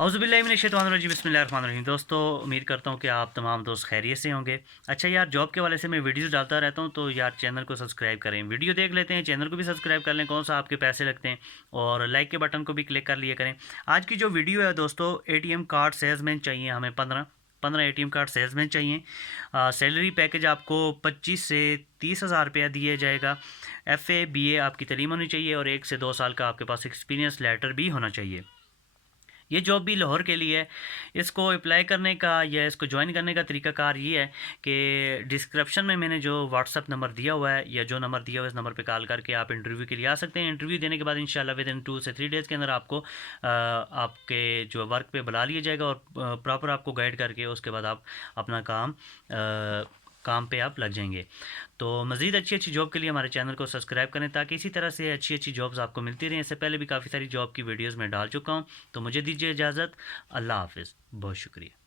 औज़ुबिल्लाहिमिनश्शैतानिर्रजीम बिस्मिल्लाहिर्रहमानिर्रहीम। दोस्तों, उम्मीद करता हूँ कि आप तमाम दोस्त खैरियत से होंगे। अच्छा यार, जॉब के हवाले से मैं वीडियोज़ डालता रहता हूँ, तो यार चैनल को सब्सक्राइब करें। वीडियो देख लेते हैं, चैनल को भी सब्सक्राइब कर लें, कौन सा आपके पैसे लगते हैं, और लाइक के बटन को भी क्लिक कर लिया करें। आज की जो वीडियो है दोस्तों, एटीएम कार्ड सेल्समैन चाहिए हमें 15 एटीएम कार्ड सेल्समैन चाहिए। सैलरी पैकेज आपको 25 से 30 हज़ार रुपया दिया जाएगा। FA BA आपकी तालीम होनी चाहिए और 1 से 2 साल का आपके पास एक्सपीरियंस लेटर भी होना चाहिए। ये जॉब भी लाहौर के लिए है। इसको अप्लाई करने का या इसको ज्वाइन करने का तरीकाकार ये है कि डिस्क्रिप्शन में मैंने जो व्हाट्सअप नंबर दिया हुआ है, या जो नंबर दिया हुआ है, इस नंबर पे कॉल करके आप इंटरव्यू के लिए आ सकते हैं। इंटरव्यू देने के बाद इंशाल्लाह विद इन 2 से 3 डेज़ के अंदर आपको आपके जो वर्क पे बुला लिया जाएगा, और प्रॉपर आपको गाइड करके उसके बाद आप अपना काम पे आप लग जाएंगे। तो मज़ीद अच्छी अच्छी जॉब के लिए हमारे चैनल को सब्सक्राइब करें, ताकि इसी तरह से अच्छी अच्छी जॉब्स आपको मिलती रहें। इससे पहले भी काफ़ी सारी जॉब की वीडियोज़ मैं डाल चुका हूँ। तो मुझे दीजिए इजाज़त। अल्लाह हाफ़िज़। बहुत शुक्रिया।